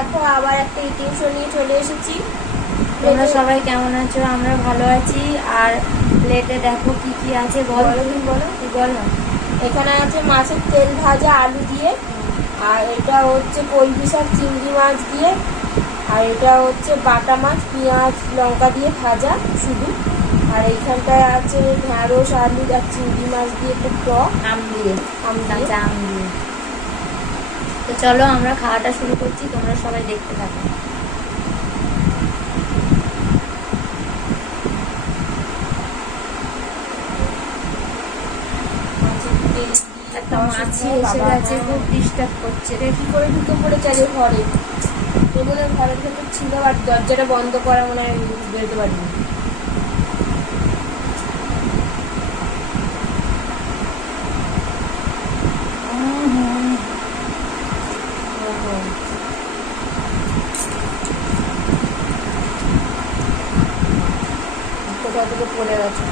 দেখো আবার একটা ইটিং শো নিয়ে চলে এসেছি। তোমরা সবাই কেমন আছো? আমরা ভালো আছি। আর প্লেটে দেখো কি কি আছে বলো, তুমি বলো, তুই বলো। এখানে আছে মাছের তেল ভাজা আলু দিয়ে, আর এটা হচ্ছে কলমি শাক চিংড়ি মাছ দিয়ে, আর এটা হচ্ছে বাটা মাছ পেঁয়াজ লঙ্কা দিয়ে ভাজা শুধু। আর এইখানটায় আছে ঢ্যাঁড়স আলু আর চিংড়ি মাছ দিয়ে একটা টক আম দিয়ে, কাঁচা আম দিয়ে। তো চলো আমরা খাওয়াটা শুরু করছি, তোমরা সবাই দেখতে থাকো। একটা মাছি এসে গেছে, খুব ডিস্টার্ব করছে রে। কি করে ঢুকে পড়েছে আজ ঘরে? এগুলো ঘরের ভেতর ছিল আর দরজাটা বন্ধ করা মনে হয় বেরোতে পারিনি। কোথাও থেকে পড়ে গেছে।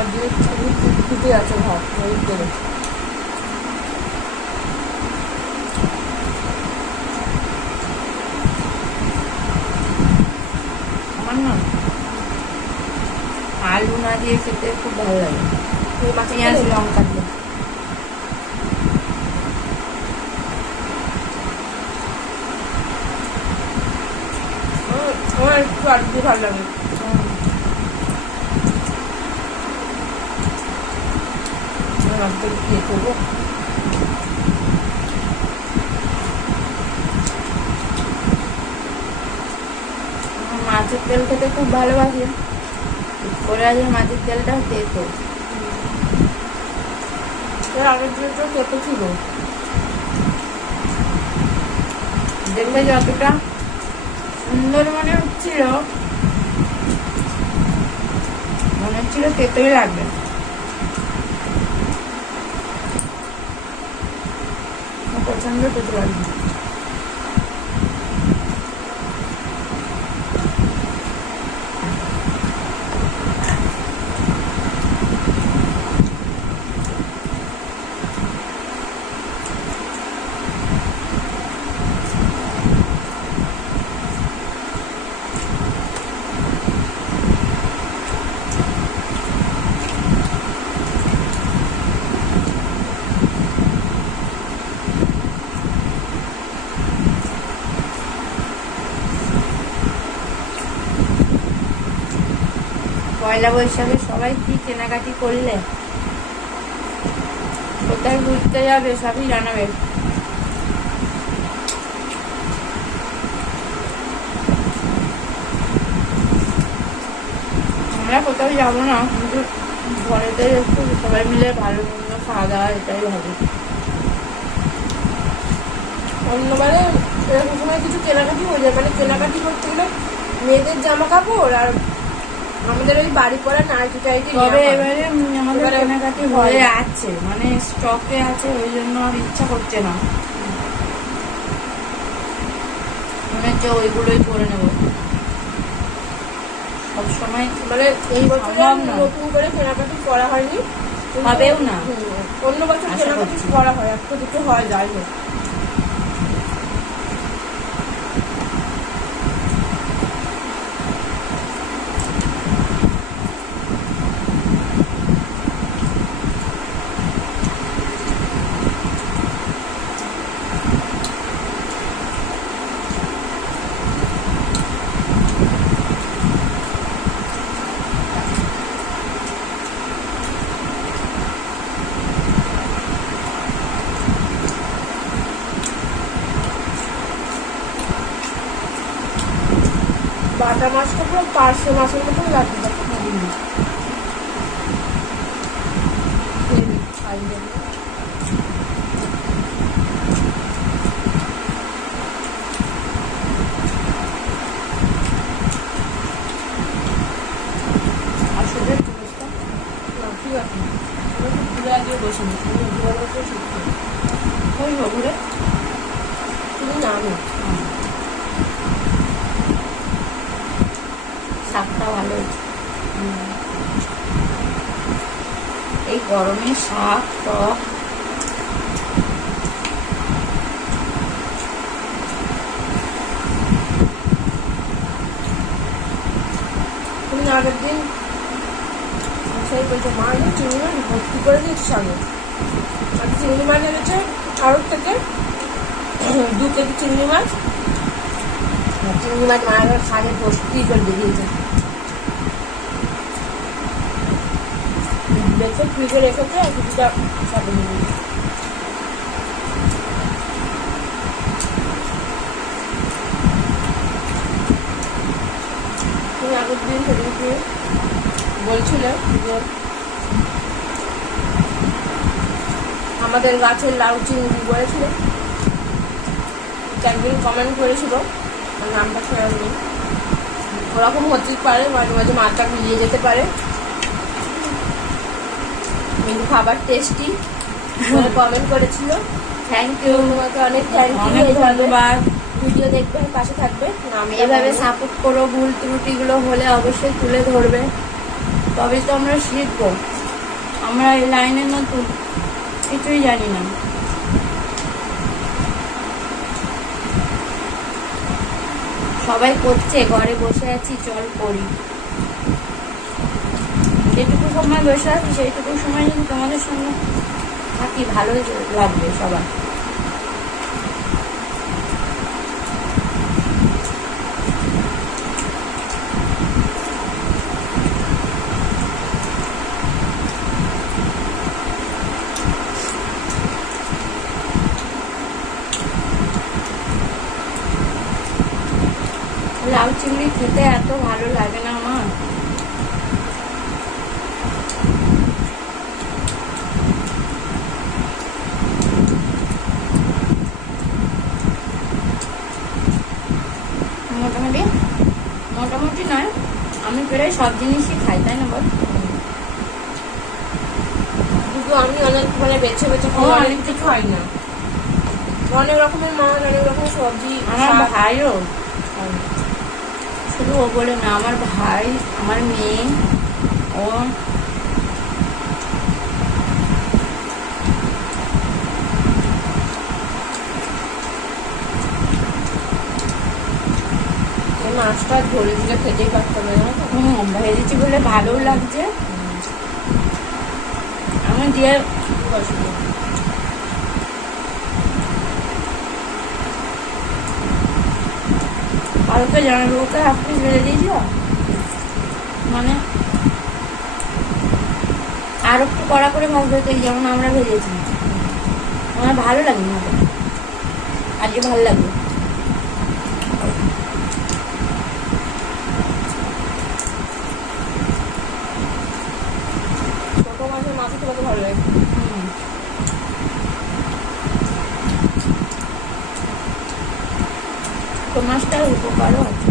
আজকে ফুটে আছে ভাত ওই করে। আমার না আলু না দিয়ে খেতে খুব ভালো লাগে, পেঁয়াজ লঙ্কা দিয়ে। আমার একটু আলু দিয়ে ভালো লাগে। খেয়ে করবো। মাছের তেল খেতে খুব ভালোবাসি, করে আজকে মাছের তেলটা খেতো। এর আগের দিন তো খেতে ছিল, দেখবে যতটা সুন্দর মনে হচ্ছিল খেতেই লাগবে। পছন্দ খেতে লাগবে। পয়লা বৈশাখে সবাই কি কেনাকাটি করলে, কোথায় ঘুরতে যাবে সবই জানাবে। আমরা কোথাও যাবো না, কিন্তু ঘরেতে একটু সবাই মিলে ভালো মন্দ খাওয়া দাওয়া, এটাই হবে। অন্যবারে এরকম সময় কিছু কেনাকাটি হয়ে যায়, মানে কেনাকাটি করতে গেলে মেয়েদের জামা কাপড় আর আমাদের ওই বাড়ি পড়া নাইটি টাইটি। তবে এবারে আমাদের কেনাকাটি হয়ে আছে, মানে স্টকে আছে, ওই জন্য আর ইচ্ছা করছে না, মনে হচ্ছে ওইগুলোই করে নেবো সবসময়। মানে এই বছরে নতুন করে কেনাকাটি করা হয়নি, হবেও না। অন্য বছর কেনাকাটি করা হয়, একটা দুটো হয়, যাই হোক। বাটা মাছটা পুরো পার্শে মাছের মতন লাগবে। বসে নি তুমি ওই ঘুরে জানো শাকটা ভালো হয়েছে। এই গরমে শাক টক তুমি আগের দিন সেই বলছে মা চিংড়ি মাছ ভর্তি করে দিয়েছি সঙ্গে আর চিংড়ি মাছ এনেছে আড়ত থেকে 2 কেজি চিংড়ি মাছ আর চিংড়ি মাছ মায়ের শাকে ভর্তি করে দিয়েছে বেছে ফ্রিজে রেখেছে আর কিছুটা সাথে দিয়ে দিয়েছে তুমি আগের দিন সেদিনকে বলছিলে যে আমাদের গাছের লাউ চিংড়ি বলেছিল একদিন কমেন্ট করেছিল নামটা খেয়াল নেই ওরকম হতেই পারে মাঝে মাঝে মাথা মিলিয়ে যেতে পারে কিন্তু খাবার টেস্টি কমেন্ট করেছিল থ্যাংক ইউ তোমাকে অনেক থ্যাংক ইউ অনেক ধন্যবাদ। ভিডিও দেখবে পাশে থাকবে এভাবে সাপোর্ট করো, ভুল ত্রুটিগুলো হলে অবশ্যই তুলে ধরবে, তবে তো আমরা শিখবো। আমরা এই লাইনে নতুন, কিছুই জানি না। সবাই করছে, ঘরে বসে আছি, চল করি। যেটুকু সময় বসে আছি সেইটুকু সময় যদি তোমাদের সঙ্গে থাকি ভালোই লাগবে সবার। লাউ চিংড়ি খেতে এত ভালো লাগে না আমার। মোটামুটি মোটামুটি নয়, আমি প্রায় সব জিনিসই খাই, তাই না বল? কিন্তু আমি অনেক মানে বেছে বেছে খাই, অনেক কিছু খাই না। অনেক রকমের মাছ, অনেক রকমের সবজি। আমার ভাইও শুধু ও বলে না, আমার ভাই, আমার মেয়ে, ও এই মাছটা ধরে দিলে খেতেই পারতাম না। ভেজেছি বলে ভালোও লাগছে। আমি দিয়ে কালকে জানাবো, ওকে হাফ পিস ভেজে দিয়েছিল, মানে আর একটু কড়া করে ভাজতে হতো, যেমন আমরা ভেজেছি। আমার ভালো লাগে না, আজকে ভালো লাগবে। ছোট মাছের মাছ খেতে ভালো লাগে। তো মাছটার উপকারও আছে।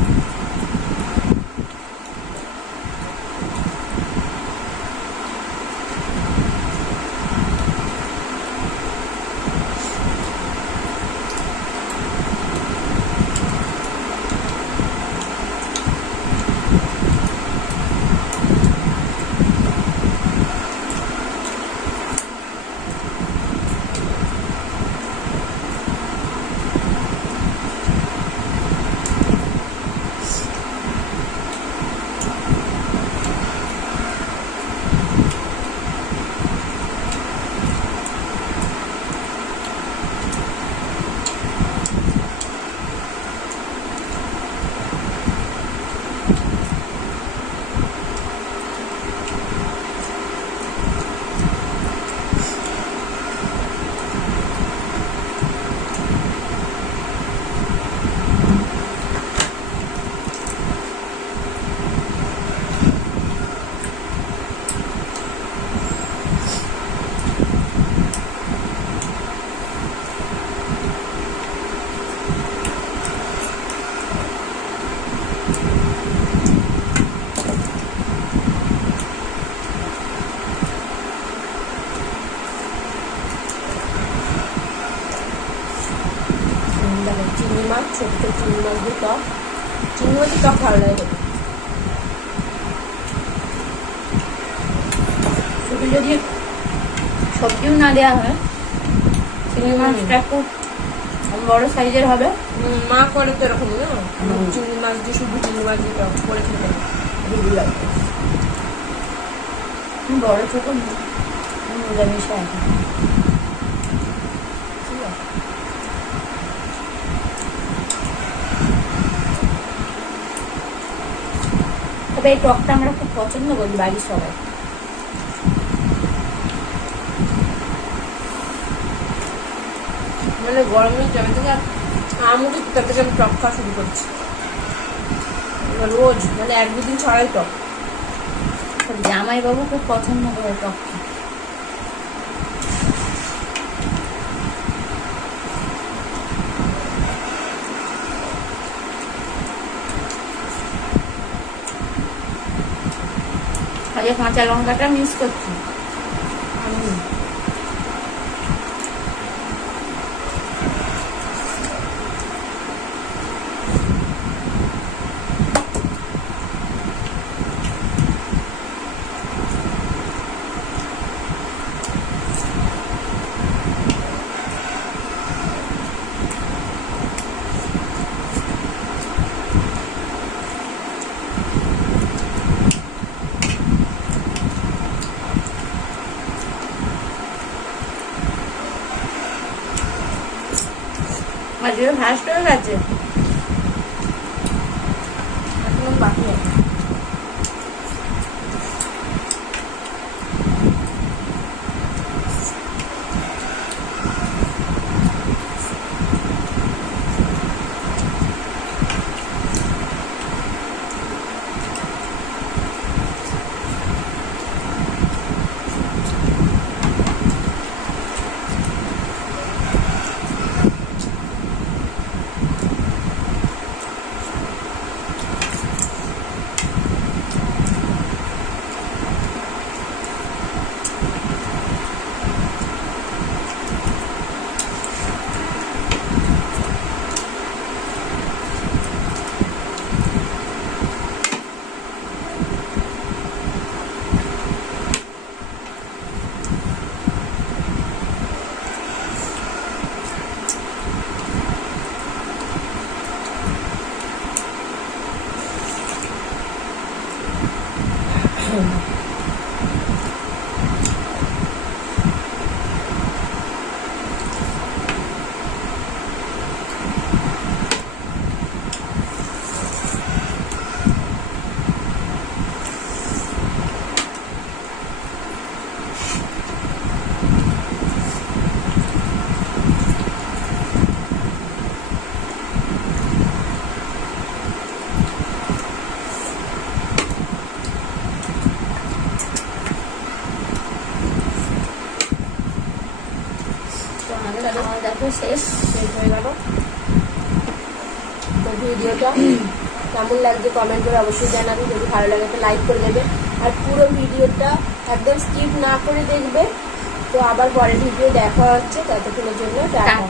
চিংড়ি মাছ দিয়ে টক, চিংড়ি মাছের টক ভালো লাগে খেতে। শুধু যদি সবজিও না দেওয়া হয়, চিংড়ি মাছটা খুব বড় সাইজের হবে। মা করে তো এরকম না, চিংড়ি মাছ দিয়ে শুধু চিংড়ি মাছ দিয়ে টক করে খেতে হেভি লাগে। বড় ছোট নিরামিষ হয়। ঠিক আছে। তবে এই টকটা আমরা খুব পছন্দ করি বাড়ির সবাই। মানে গরমের জমে থেকে আমুটি তার থেকে আমি টক খাওয়া শুরু করছি রোজ, মানে 1-2 দিন ছাড়াই টক। জামাইবাবু খুব পছন্দ করে টকটা। আজকে কাঁচা লঙ্কাটা মিস করছি। আজকে ফার্স্ট হয়ে গেছে। এখন বাকি আছে। আমার দেখো শেষ হয়ে গেল। তো ভিডিওটা কেমন লাগছে কমেন্ট করে অবশ্যই জানাবে, যদি ভালো লাগে তো লাইক করে দেবে, আর পুরো ভিডিওটা একদম স্কিপ না করে দেখবে। তো আবার পরের ভিডিও দেখা হচ্ছে, ততক্ষণের জন্য টাটা।